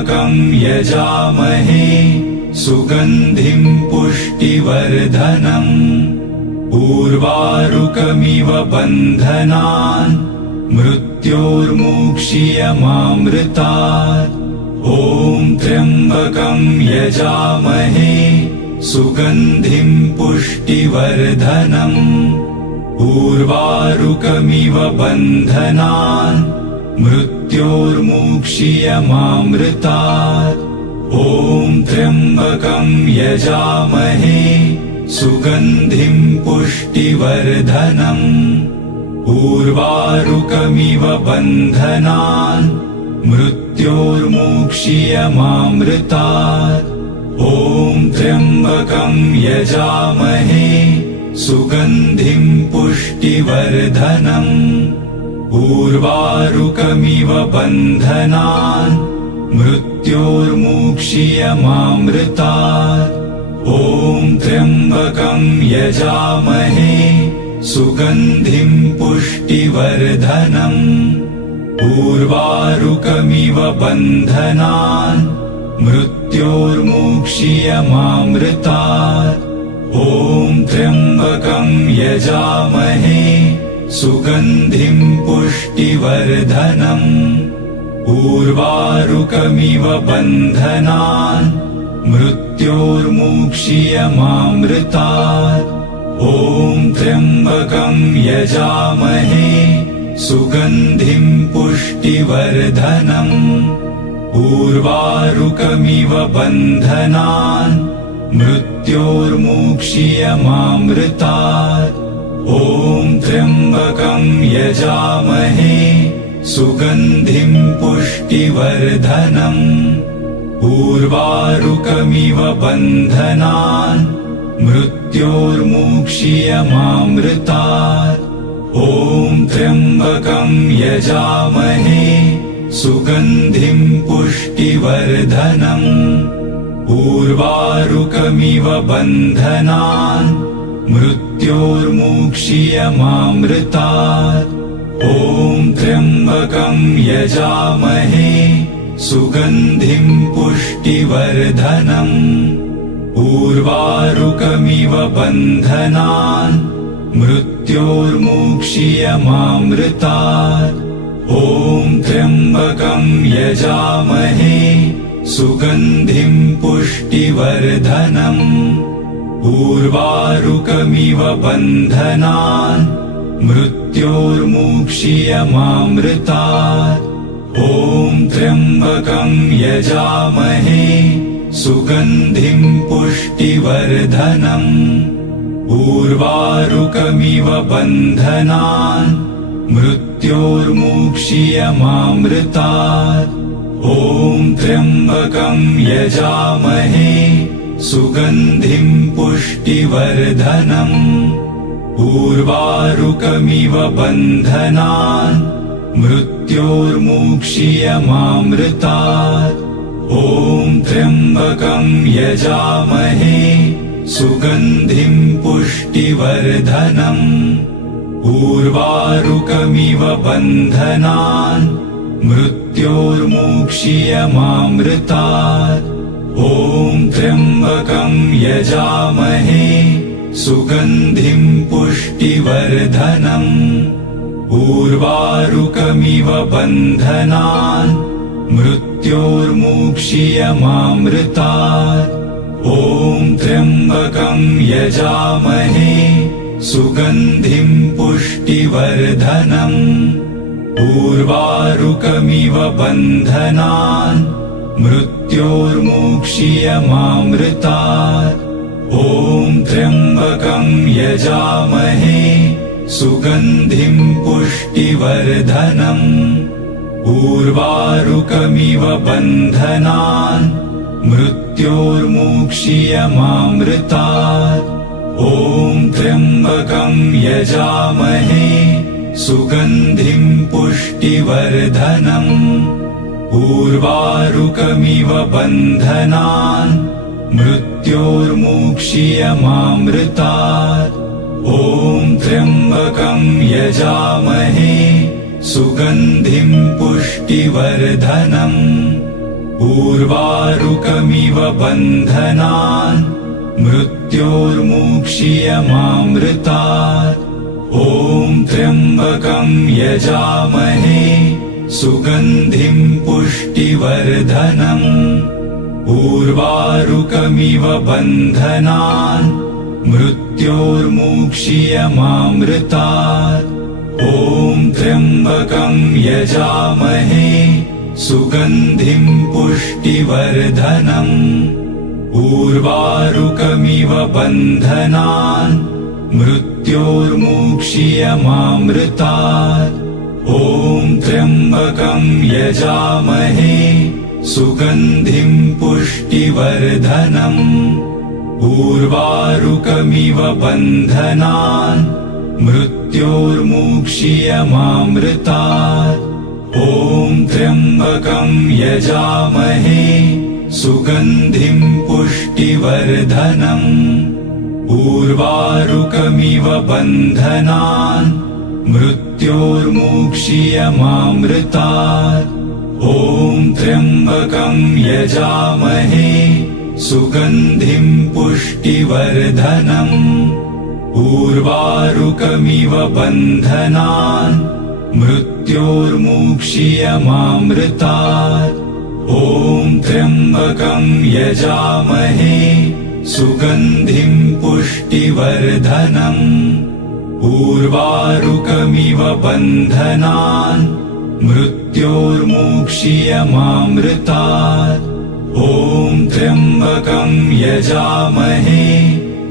त्र्यम्बकं यजामहे सुगन्धिं पुष्टिवर्धनम् उर्वारुकमिव बन्धनान् मृत्योर्मुक्षीयमामृतात्। ॐ त्र्यम्बकं यजामहे सुगन्धिं पुष्टिवर्धनम् उर्वारुकमिव बन्धनान् मृत्योर्मुक्षीयमामृतात्। ॐ त्र्यम्बकं यजामहे सुगन्धिं पुष्टिवर्धनम् उर्वारुकमिव बन्धनान् मृत्योर्मुक्षीयमामृतात्। ॐ त्र्यम्बकं यजामहे सुगन्धिं पुष्टिवर्धनम् उर्वारुकमिव बन्धनान् मृत्योर्मुक्षीयमामृतात्। ॐ त्र्यम्बकं यजामहे सुगन्धिं पुष्टिवर्धनम् उर्वारुकमिव बन्धनान् मृत्योर्मुक्षीयमामृतात्। ॐ त्र्यम्बकं यजामहे सुगन्धिं पुष्टिवर्धनम् उर्वारुकमिव बन्धनान् मृत्योर्मुक्षीयमामृतात्। ॐ त्र्यम्बकं यजामहे सुगन्धिं पुष्टिवर्धनम् उर्वारुकमिव बन्धनान् मृत्योर्मुक्षीयमामृतात्। ॐ त्र्यम्बकं यजामहे सुगन्धिं पुष्टिवर्धनम् उर्वारुकमिव बन्धनान् मृत्योर्मुक्षीयमामृतात्। ॐ त्र्यम्बकं यजामहे सुगन्धिं पुष्टिवर्धनम् उर्वारुकमिव बन्धनान् मृत्योर्मुक्षीयमामृतात्। ॐ त्र्यम्बकं यजामहे सुगन्धिं पुष्टिवर्धनम् उर्वारुकमिव बन्धनान् मृत्योर्मुक्षीयमामृतात्। ॐ त्र्यम्बकं यजामहे सुगन्धिं पुष्टिवर्धनम् उर्वारुकमिव बन्धनान् मृत्योर्मुक्षीयमामृतात्। ॐ त्र्यम्बकं यजामहे सुगन्धिं पुष्टिवर्धनम् उर्वारुकमिव बन्धनान् मृत्योर्मुक्षीयमामृतात्। ॐ त्र्यम्बकं यजामहे सुगन्धिं पुष्टिवर्धनम् उर्वारुकमिव बन्धनान् मृत्योर्मुक्षीयमामृतात्। ॐ त्र्यम्बकं यजामहे सुगन्धिं पुष्टिवर्धनम् उर्वारुकमिव बन्धनान् मृत्योर्मुक्षीयमामृतात्। ॐ त्र्यम्बकं यजामहे सुगन्धिं पुष्टिवर्धनम् उर्वारुकमिव बन्धनान् मृत्योर्मुक्षीयमामृतात्। ॐ त्र्यम्बकं यजामहे सुगन्धिं पुष्टिवर्धनम् उर्वारुकमिव बन्धनान् मृत्योर्मुक्षीयमामृतात्। ॐ त्र्यम्बकं यजामहे सुगन्धिं पुष्टिवर्धनम् उर्वारुकमिव बन्धनान् मृत्योर्मुक्षीयमामृतात्। ॐ त्र्यम्बकं यजामहे सुगन्धिं पुष्टिवर्धनम् उर्वारुकमिव बन्धनान् मृत्योर्मुक्षीयमामृतात्। ॐ त्र्यम्बकं यजामहे सुगन्धिं पुष्टिवर्धनम् उर्वारुकमिव बन्धनान् मृत्योर्मुक्षीयमामृतात्। ॐ त्र्यम्बकं यजामहे सुगन्धिं पुष्टिवर्धनम्। उर्वारुकमिव बन्धनान् मृत्योर्मुक्षीयमामृतात्। ॐ त्र्यम्बकं यजामहे सुगन्धिं पुष्टिवर्धनम्। उर्वारुकमिव बन्धनान् मृत्योर्मुक्षीयमामृतात्। ॐ त्र्यम्बकं यजामहे सुगन्धिं पुष्टिवर्धनम्। उर्वारुकमिव बन्धनान् मृत्योर्मुक्षीयमामृतात्। ॐ त्र्यम्बकं यजामहे सुगन्धिं पुष्टिवर्धनम्। उर्वारुकमिव बन्धनान् मृत्योर्मुक्षीयमामृतात्। ॐ त्र्यम्बकं यजामहे सुगन्धिं पुष्टिवर्धनम्। उर्वारुकमिव बन्धनान् मृत्योर्मुक्षीयमामृतात्। ॐ त्र्यम्बकं यजामहे सुगन्धिं पुष्टिवर्धनम्। उर्वारुकमिव बन्धनान् मृत्योर्मुक्षीयमामृतात्। ॐ त्र्यम्बकं यजामहे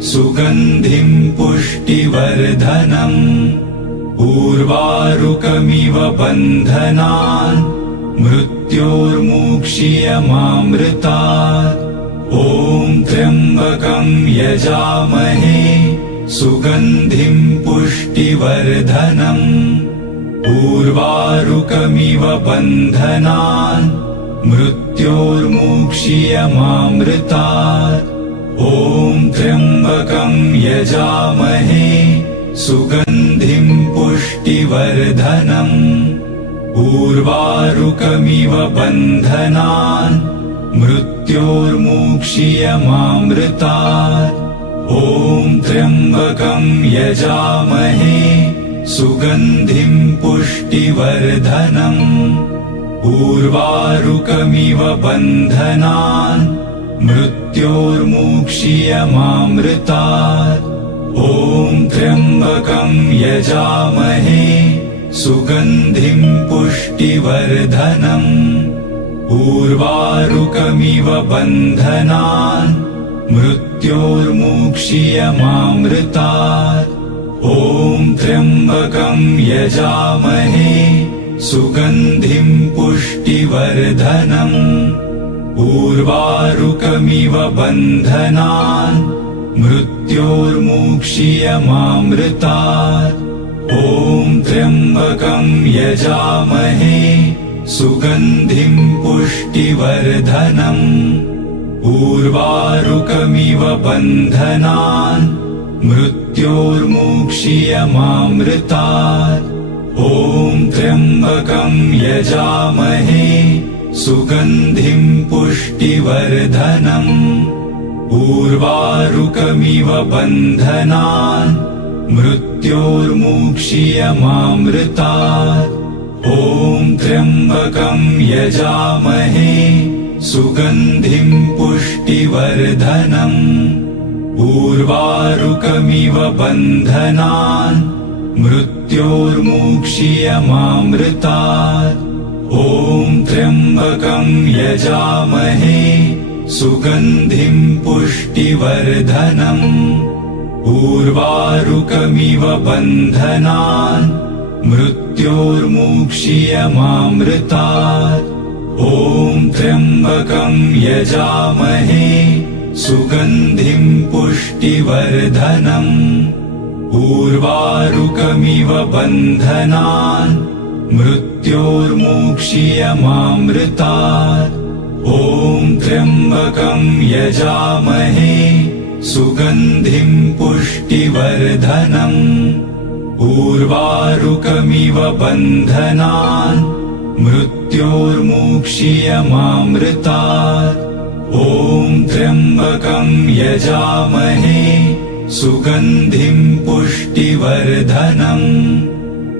सुगन्धिं पुष्टिवर्धनम्। उर्वारुकमिव बन्धनान् मृत्योर्मुक्षीयमामृतात्। ॐ त्र्यम्बकं यजामहे सुगन्धिं पुष्टिवर्धनम्। उर्वारुकमिव बन्धनान् मृत्योर्मुक्षीयमामृतात्। ॐ त्र्यम्बकं यजामहे सुगन्धिं पुष्टिवर्धनम्। उर्वारुकमिव बन्धनान् मृत्योर्मुक्षीयमामृतात्। ॐ त्र्यम्बकं यजामहे सुगन्धिं पुष्टिवर्धनम्। उर्वारुकमिव बन्धनान् मृत्योर्मुक्षीयमामृतात्। ॐ त्र्यम्बकं यजामहे सुगन्धिं पुष्टिवर्धनम्। उर्वारुकमिव बन्धनान् मृत्योर्मुक्षीयमामृतात्। ॐ त्र्यम्बकं यजामहे सुगन्धिं पुष्टिवर्धनम्। उर्वारुकमिव बन्धनान् मृत्योर्मुक्षीयमामृतात्। ॐ त्र्यम्बकं यजामहे सुगन्धिं पुष्टिवर्धनम्। उर्वारुकमिव बन्धनान् मृत्योर्मुक्षीयमामृतात्। ॐ त्र्यम्बकं यजामहे सुगन्धिं पुष्टिवर्धनम्। उर्वारुकमिव बन्धनान् मृत्योर्मुक्षीयमामृतात्। ॐ त्र्यम्बकं यजामहे सुगन्धिं पुष्टिवर्धनम्। उर्वारुकमिव बन्धनान् मृत्योर्मुक्षीयमामृतात्। ॐ त्र्यम्बकं यजामहे सुगन्धिं पुष्टिवर्धनम्। उर्वारुकमिव बन्धनान् मृत्योर्मुक्षीयमामृतात्। ॐ त्र्यम्बकं यजामहे सुगन्धिं पुष्टिवर्धनम्। उर्वारुकमिव बन्धनान् मृत्योर्मुक्षीयमामृतात्। ॐ त्र्यम्बकं यजामहे सुगन्धिं पुष्टिवर्धनम्। उर्वारुकमिव बन्धनान् मृत्योर्मुक्षीयमामृतात्। मृत्योर्मुक्षीयमामृतात्। ॐ त्र्यम्बकं यजामहे सुगन्धिं पुष्टिवर्धनम्।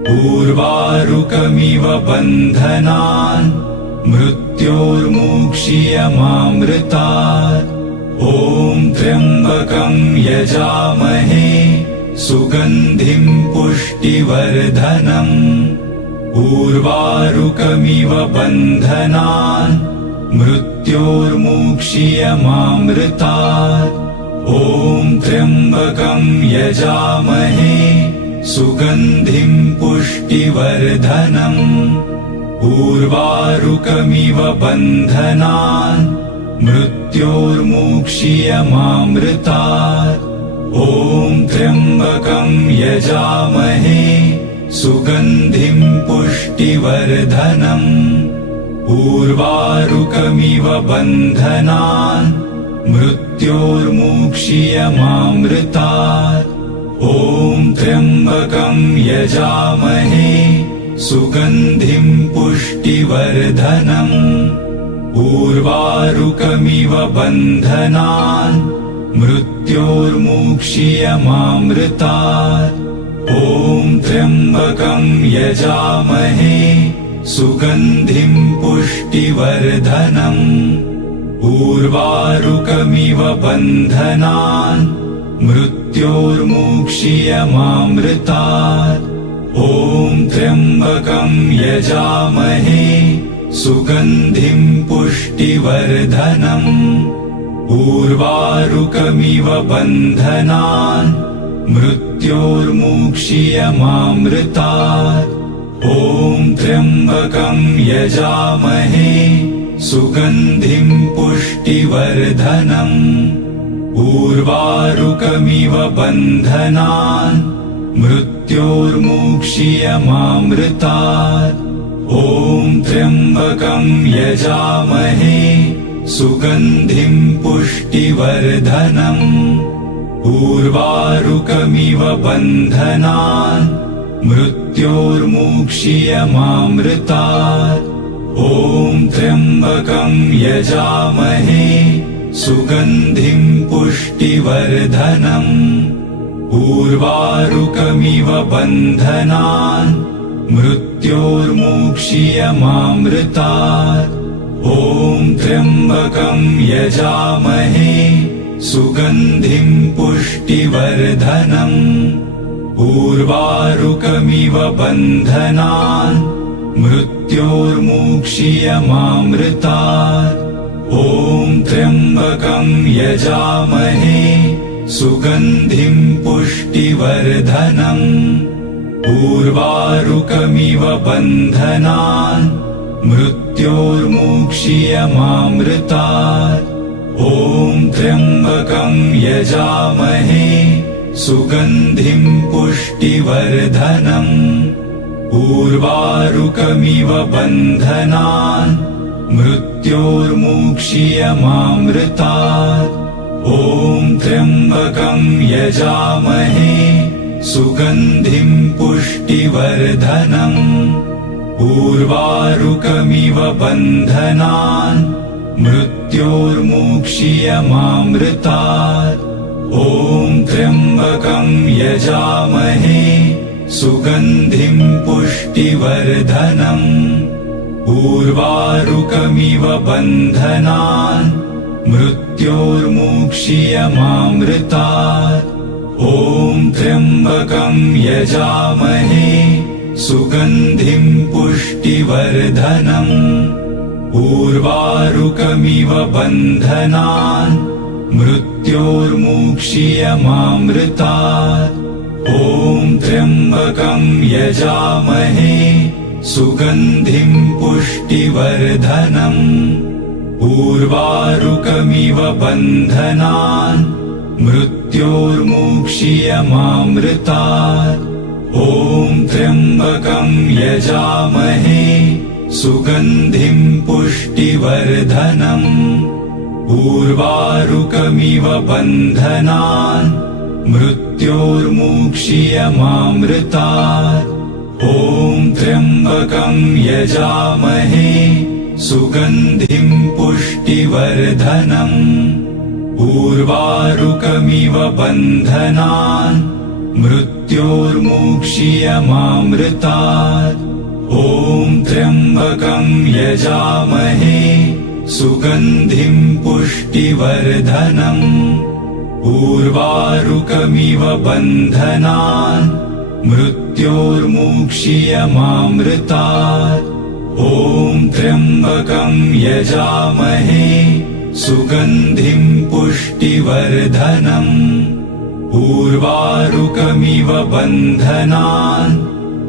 उर्वारुकमिव बन्धनान् मृत्योर्मुक्षीयमामृतात्। ॐ त्र्यम्बकं यजामहे सुगन्धिं पुष्टिवर्धनम्। उर्वारुकमिव बन्धनान् मृत्योर्मुक्षीयमामृतात्। ॐ त्र्यम्बकं यजामहे सुगन्धिं पुष्टिवर्धनम्। उर्वारुकमिव बन्धनान् मृत्योर्मुक्षीयमामृतात्। ॐ त्र्यम्बकं यजामहे सुगन्धिं पुष्टिवर्धनम्। उर्वारुकमिव बन्धनान् मृत्योर्मुक्षीयमामृतात्। ॐ त्र्यम्बकं यजामहे सुगन्धिं पुष्टिवर्धनम्। उर्वारुकमिव बन्धनान् मृत्योर्मुक्षीयमामृतात्। ॐ त्र्यम्बकं यजामहे सुगन्धिं पुष्टिवर्धनम्। उर्वारुकमिव बन्धनान् मृत्योर्मुक्षीयमामृतात्। ॐ त्र्यम्बकं यजामहे सुगन्धिं पुष्टिवर्धनम्। उर्वारुकमिव बन्धनान् मृत्योर्मुक्षीयमामृतात्। ॐ त्र्यम्बकं यजामहे सुगन्धिं पुष्टिवर्धनम्। उर्वारुकमिव बन्धनान् मृत्योर्मुक्षीयमामृतात्। ॐ त्र्यम्बकं यजामहे सुगन्धिं पुष्टिवर्धनम्। उर्वारुकमिव बन्धनान् मृत्योर्मुक्षीयमामृतात्। ॐ त्र्यम्बकं यजामहे सुगन्धिं पुष्टिवर्धनम्। उर्वारुकमिव बन्धनान् मृत्योर्मुक्षीयमामृतात्। ॐ त्र्यम्बकं यजामहे सुगन्धिं पुष्टिवर्धनम्। उर्वारुकमिव बन्धनान् मृत्योर्मुक्षीयमामृतात्। ॐ त्र्यम्बकं यजामहे सुगन्धिं पुष्टिवर्धनम्। उर्वारुकमिव बन्धनान् मृत्योर्मुक्षीयमामृतात्। ॐ त्र्यम्बकं यजामहे सुगन्धिं पुष्टिवर्धनम्। उर्वारुकमिव बन्धनान् मृत्योर्मुक्षीयमामृतात्। ॐ त्र्यम्बकं यजामहे सुगन्धिं पुष्टिवर्धनम्। उर्वारुकमिव बन्धनान् मृत्योर्मुक्षीयमामृतात्। ॐ त्र्यम्बकं यजामहे सुगन्धिं पुष्टिवर्धनम्। उर्वारुकमिव बन्धनान् मृत्योर्मुक्षीयमामृतात्। ॐ त्र्यम्बकं यजामहे सुगन्धिं पुष्टिवर्धनम्। उर्वारुकमिव बन्धनान् मृत्योर्मुक्षीयमामृतात्। ॐ त्र्यम्बकं यजामहे सुगन्धिं पुष्टिवर्धनम्। उर्वारुकमिव बन्धनान् मृत्योर्मुक्षीयमामृतात्। ॐ त्र्यम्बकं यजामहे सुगन्धिं पुष्टिवर्धनम्। उर्वारुकमिव बन्धनान् मृत्योर्मुक्षीयमामृतात्। ॐ त्र्यम्बकं यजामहे सुगन्धिं पुष्टिवर्धनम् उर्वारुकमिव बन्धनान् मृत्योर्मुक्षीयमामृतात् ॐ त्र्यम्बकं यजामहे सुगन्धिं पुष्टिवर्धनम् उर्वारुकमिव बन्धनान् मृत्योर्मुक्षीयमामृतात् ॐ त्र्यम्बकं यजामहे सुगन्धिं पुष्टिवर्धनम् उर्वारुकमिव बन्धनान्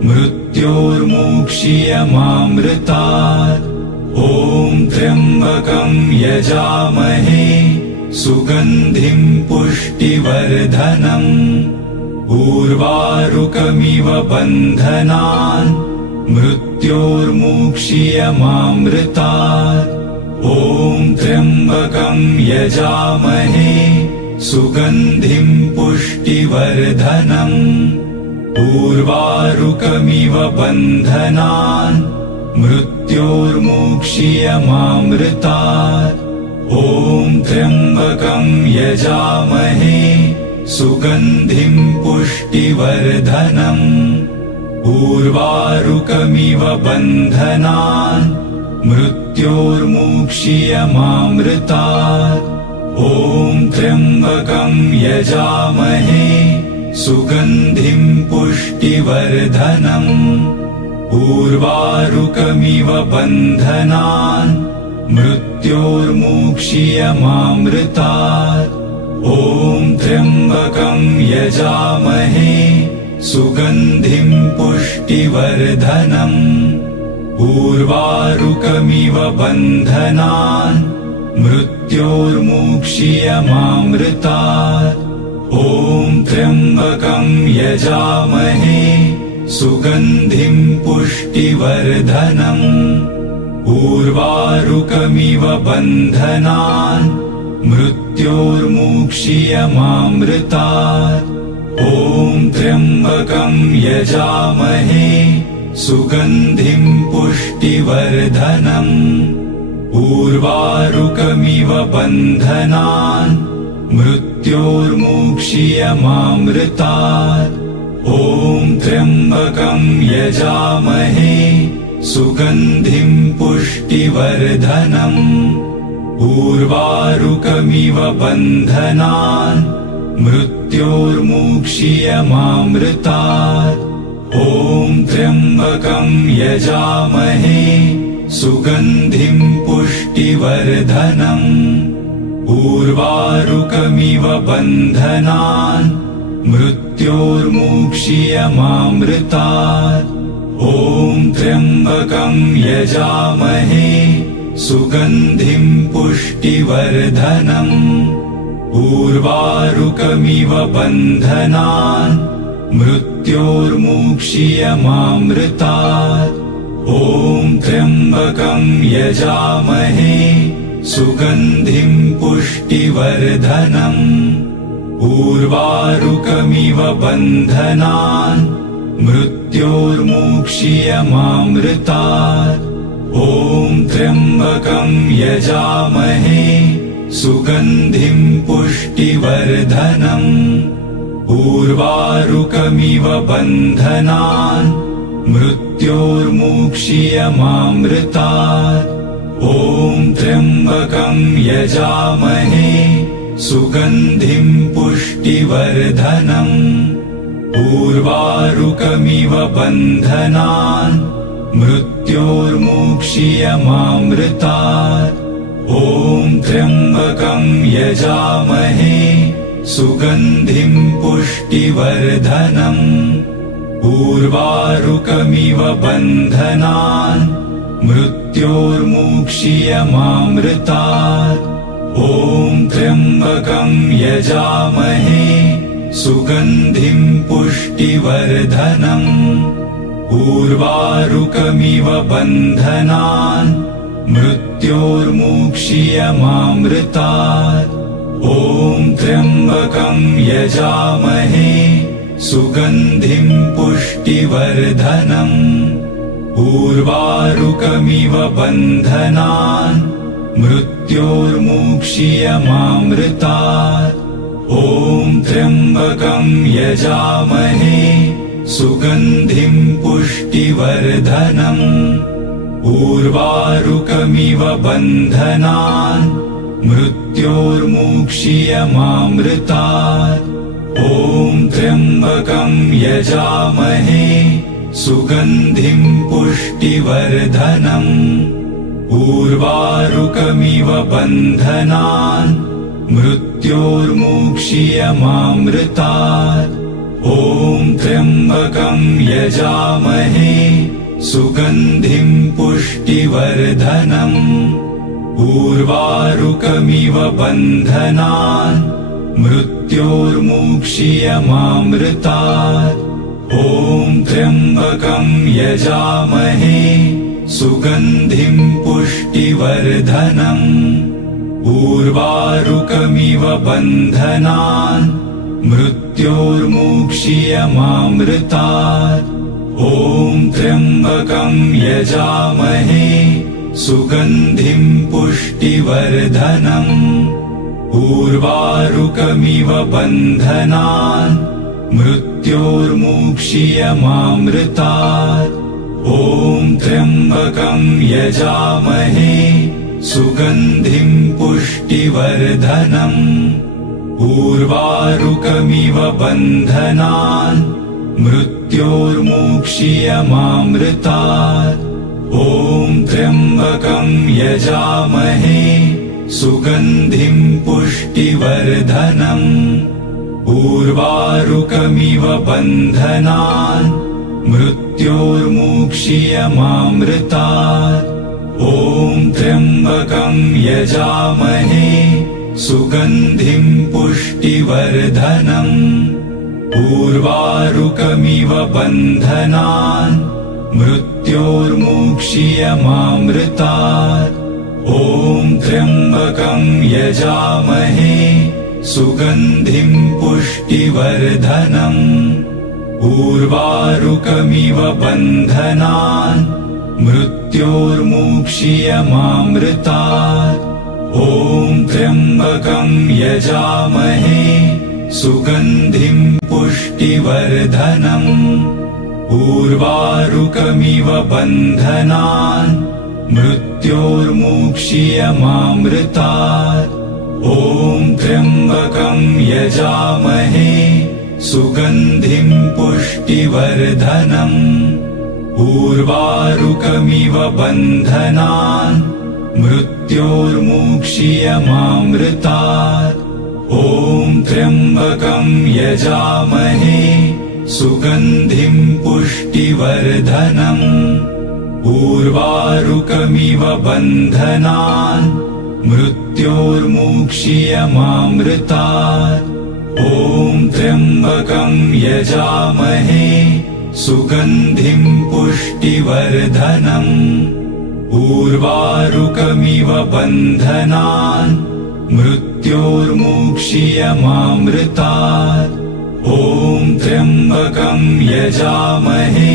मृत्योर्मुक्षीयमामृतात् ॐ त्र्यम्बकं यजामहे सुगन्धिं पुष्टिवर्धनम् उर्वारुकमिव बन्धनान् मृत्योर्मुक्षीयमामृतात् ॐ त्र्यम्बकं यजामहे सुगन्धिं पुष्टिवर्धनम् उर्वारुकमिव बन्धनान् मृत्योर्मुक्षीयमामृतात् ॐ त्र्यम्बकं यजामहे सुगन्धिं पुष्टिवर्धनम् उर्वारुकमिव बन्धनान् मृत्योर्मुक्षीयमामृतात् ॐ त्र्यम्बकं यजामहे सुगन्धिं पुष्टिवर्धनम् उर्वारुकमिव बन्धनान् मृत्योर्मुक्षीयमामृतात् ॐ त्र्यम्बकं यजामहे सुगन्धिं पुष्टिवर्धनम् उर्वारुकमिव बन्धनान् मृत्योर्मुक्षीयमामृतात् ॐ त्र्यम्बकं यजामहे सुगन्धिं पुष्टिवर्धनम् उर्वारुकमिव बन्धनान् मृत्योर्मुक्षीयमामृतात् ॐ त्र्यम्बकं यजामहे सुगन्धिं पुष्टिवर्धनम् उर्वारुकमिव बन्धनान् मृत्योर्मुक्षीयमामृतात् ॐ त्र्यम्बकं यजामहे सुगन्धिं पुष्टिवर्धनम् उर्वारुकमिव बन्धनान् मृत्योर्मुक्षीयमामृतात् ॐ त्र्यम्बकं यजामहे सुगन्धिं पुष्टिवर्धनम् उर्वारुकमिव बन्धनान् मृत्योर्मुक्षीयमामृतात् ॐ त्र्यम्बकं यजामहे सुगन्धिं पुष्टिवर्धनम् उर्वारुकमिव बन्धनान् मृत्योर्मुक्षीयमामृतात् ॐ त्र्यम्बकं यजामहे सुगन्धिं पुष्टिवर्धनम् उर्वारुकमिव बन्धनान् मृत्योर्मुक्षीयमामृतात् ॐ त्र्यम्बकं यजामहे सुगन्धिं पुष्टिवर्धनम् उर्वारुकमिव बन्धनान् मृत्योर्मुक्षीयमामृतात् ॐ त्र्यम्बकं यजामहे सुगन्धिं पुष्टिवर्धनम् उर्वारुकमिव बन्धनान् मृत्योर्मुक्षीयमामृतात् ॐ त्र्यम्बकं यजामहे सुगन्धिं पुष्टिवर्धनम् उर्वारुकमिव बन्धनान् मृत्योर्मुक्षीयमामृतात् ॐ त्र्यम्बकं यजामहे सुगन्धिं पुष्टिवर्धनम् उर्वारुकमिव बन्धनान् मृत्योर्मुक्षीयमामृतात् ॐ त्र्यम्बकं यजामहे सुगन्धिं पुष्टिवर्धनम् उर्वारुकमिव बन्धनान् मृत्योर्मुक्षीयमामृतात् ॐ त्र्यम्बकं यजामहे सुगन्धिं पुष्टिवर्धनम् उर्वारुकमिव बन्धनान् मृत्योर्मुक्षीयमामृतात् ॐ त्र्यम्बकं यजामहे सुगन्धिं पुष्टिवर्धनम् उर्वारुकमिव बन्धनान् मृत्योर्मुक्षीयमामृतात् ॐ त्र्यम्बकं यजामहे सुगन्धिं पुष्टिवर्धनम् उर्वारुकमिव बन्धनान् मृत्योर्मुक्षीयमामृतात् ॐ त्र्यम्बकं यजामहे सुगन्धिं पुष्टिवर्धनम् उर्वारुकमिव बन्धनान् मृत्योर्मुक्षीयमामृतात् ॐ त्र्यम्बकं यजामहे सुगन्धिं पुष्टिवर्धनम् उर्वारुकमिव बन्धनान् मृत्योर्मुक्षीयमामृतात् ॐ त्र्यम्बकं यजामहे सुगन्धिं पुष्टिवर्धनम् उर्वारुकमिव बन्धनान् मृत्योर्मुक्षीयमामृतात् ॐ त्र्यम्बकं यजामहे सुगन्धिं पुष्टिवर्धनम् उर्वारुकमिव बन्धनान् मृत्योर्मुक्षीयमामृतात् ॐ त्र्यम्बकं यजामहे सुगन्धिं पुष्टिवर्धनम् उर्वारुकमिव बन्धनान् मृत्योर्मुक्षीयमामृतात् ॐ त्र्यम्बकं यजामहे सुगन्धिं पुष्टिवर्धनम् उर्वारुकमिव बन्धनान् मृत्योर्मुक्षीयमामृतात् ॐ त्र्यम्बकं यजामहे सुगन्धिं पुष्टिवर्धनम् उर्वारुकमिव बन्धनान् मृत्योर्मुक्षीयमामृतात् ॐ त्र्यम्बकं यजामहे सुगन्धिं पुष्टिवर्धनम् उर्वारुकमिव बन्धनान् मृत्योर्मुक्षीयमामृतात् ॐ त्र्यम्बकं यजामहे सुगन्धिं पुष्टिवर्धनम् उर्वारुकमिव बन्धनान् मृत्योर्मुक्षीयमामृतात् ॐ त्र्यम्बकं यजामहे सुगन्धिं पुष्टिवर्धनम् उर्वारुकमिव बन्धनान् मृत्योर्मुक्षीयमामृतात् ॐ त्र्यम्बकं यजामहे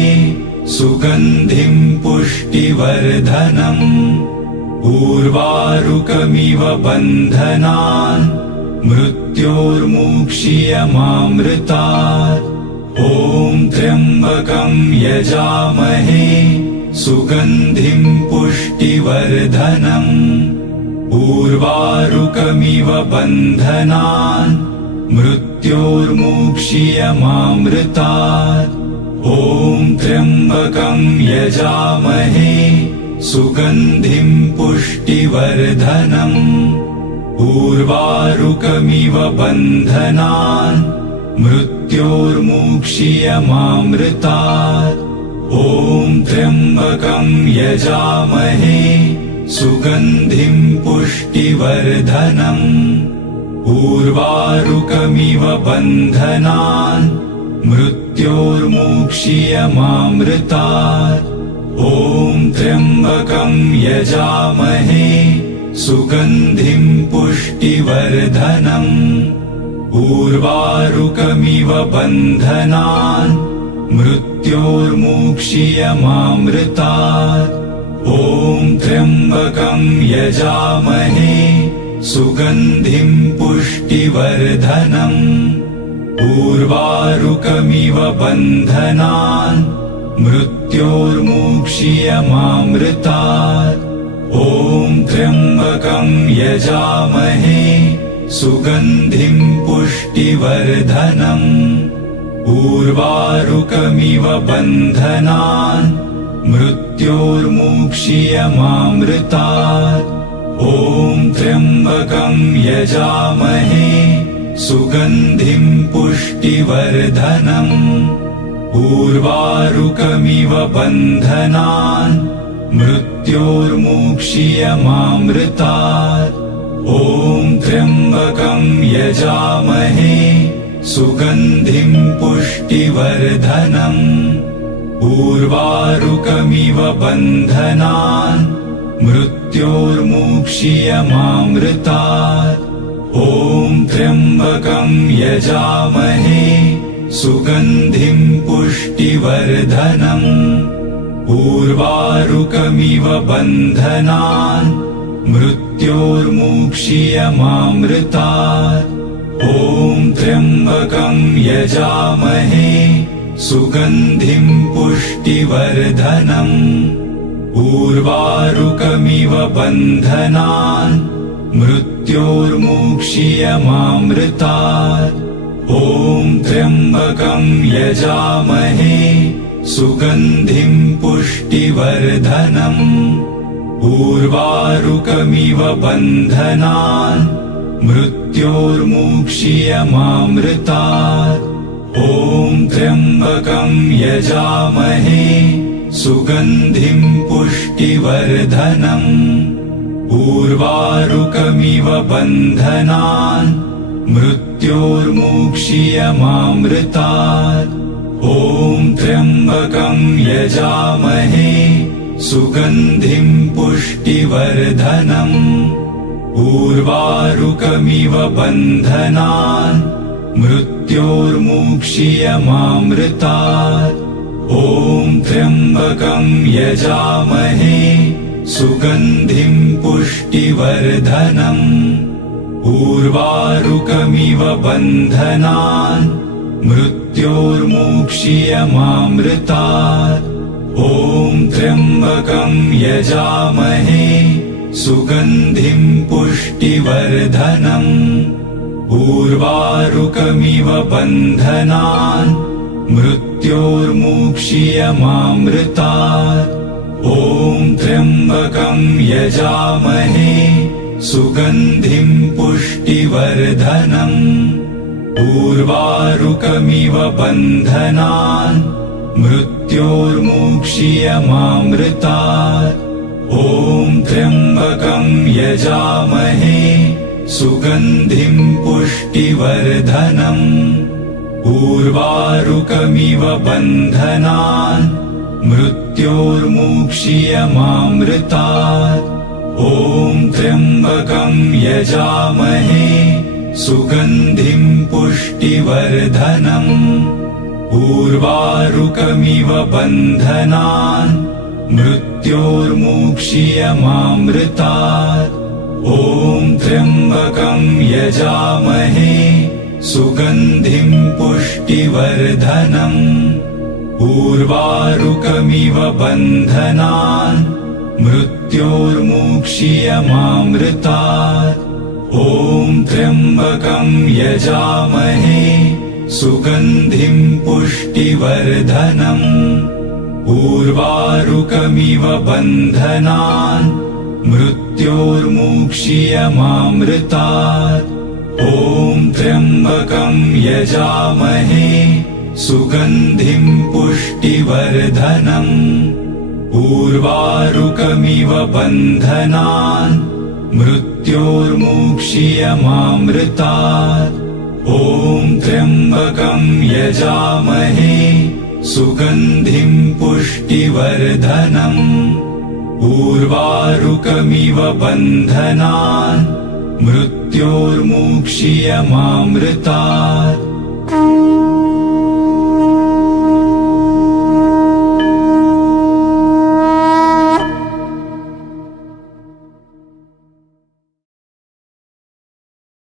सुगन्धिं पुष्टिवर्धनम् उर्वारुकमिव बन्धनान् मृत्योर्मुक्षीयमामृतात् ॐ त्र्यम्बकं यजामहे सुगन्धिं पुष्टिवर्धनम् उर्वारुकमिव बन्धनान् मृत्योर्मुक्षीयमामृतात् ॐ त्र्यम्बकं यजामहे सुगन्धिं पुष्टिवर्धनम् उर्वारुकमिव बन्धनान् मृत्योर्मुक्षीयमामृतात् ॐ त्र्यम्बकं यजामहे सुगन्धिं पुष्टिवर्धनम् उर्वारुकमिव बन्धनान् मृत्योर्मुक्षीयमामृतात् ॐ त्र्यम्बकं यजामहे सुगन्धिं पुष्टिवर्धनम् उर्वारुकमिव बन्धनान् मृत्योर्मुक्षीयमामृतात्। ॐ त्र्यम्बकं यजामहे सुगन्धिं पुष्टिवर्धनम्। उर्वारुकमिव बन्धनान् मृत्योर्मुक्षीयमामृतात्। ॐ त्र्यम्बकं यजामहे सुगन्धिं पुष्टिवर्धनम्। उर्वारुकमिव बन्धनान् मृत्योर्मुक्षीयमामृतात्। ॐ त्र्यम्बकं यजामहे सुगन्धिं पुष्टिवर्धनम्। उर्वारुकमिव बन्धनान् मृत्योर्मुक्षीयमामृतात्। ॐ त्र्यम्बकं यजामहे सुगन्धिं पुष्टिवर्धनम्। उर्वारुकमिव बन्धनान् मृत्योर्मुक्षीयमामृतात्। ॐ त्र्यम्बकं यजामहे सुगन्धिं पुष्टिवर्धनम्। उर्वारुकमिव बन्धनान् मृत्योर्मुक्षीयमामृतात्। ॐ त्र्यम्बकं यजामहे सुगन्धिं पुष्टिवर्धनम्। उर्वारुकमिव बन्धनान् मृत्योर्मुक्षीयमामृतात्। ॐ त्र्यम्बकं यजामहे सुगन्धिं पुष्टिवर्धनम्। उर्वारुकमिव बन्धनान् मृत्योर्मुक्षीयमामृतात्। ॐ त्र्यम्बकं यजामहे सुगन्धिं पुष्टिवर्धनम्। उर्वारुकमिव बन्धनान् मृत्योर्मुक्षीयमामृतात्। ॐ त्र्यम्बकं यजामहे सुगन्धिं पुष्टिवर्धनम्। उर्वारुकमिव बन्धनान् मृत्योर्मुक्षीयमामृतात्। ॐ त्र्यम्बकं यजामहे सुगन्धिं पुष्टिवर्धनम्। उर्वारुकमिव बन्धनान् मृत्योर्मुक्षीयमामृतात्। ॐ त्र्यम्बकं यजामहे सुगन्धिं पुष्टिवर्धनम्। उर्वारुकमिव बन्धनान् मृत्योर्मुक्षीयमामृतात्। ॐ त्र्यम्बकं यजामहे सुगन्धिं पुष्टिवर्धनम्। उर्वारुकमिव बन्धनान् मृत्योर्मुक्षीयमामृतात्। ॐ त्र्यम्बकं यजामहे सुगन्धिं पुष्टिवर्धनम्। उर्वारुकमिव बन्धनान् मृत्योर्मुक्षीयमामृतात्। ॐ त्र्यम्बकं यजामहे सुगन्धिं पुष्टिवर्धनम्। उर्वारुकमिव बन्धनान् मृत्योर्मुक्षीयमामृतात्। ॐ त्र्यम्बकं यजामहे सुगन्धिं पुष्टिवर्धनम्। उर्वारुकमिव बन्धनान् मृत्योर्मुक्षीयमामृतात्। ॐ त्र्यम्बकं यजामहे सुगन्धिं पुष्टिवर्धनम्। उर्वारुकमिव बन्धनान् मृत्योर्मुक्षीयमामृतात्। ॐ त्र्यम्बकं यजामहे सुगन्धिं पुष्टिवर्धनम्। उर्वारुकमिव बन्धनान् मृत्योर्मुक्षीयमामृतात्। ॐ त्र्यम्बकं यजामहे सुगन्धिं पुष्टिवर्धनम्। उर्वारुकमिव बन्धनान् मृत्योर्मुक्षीयमामृतात्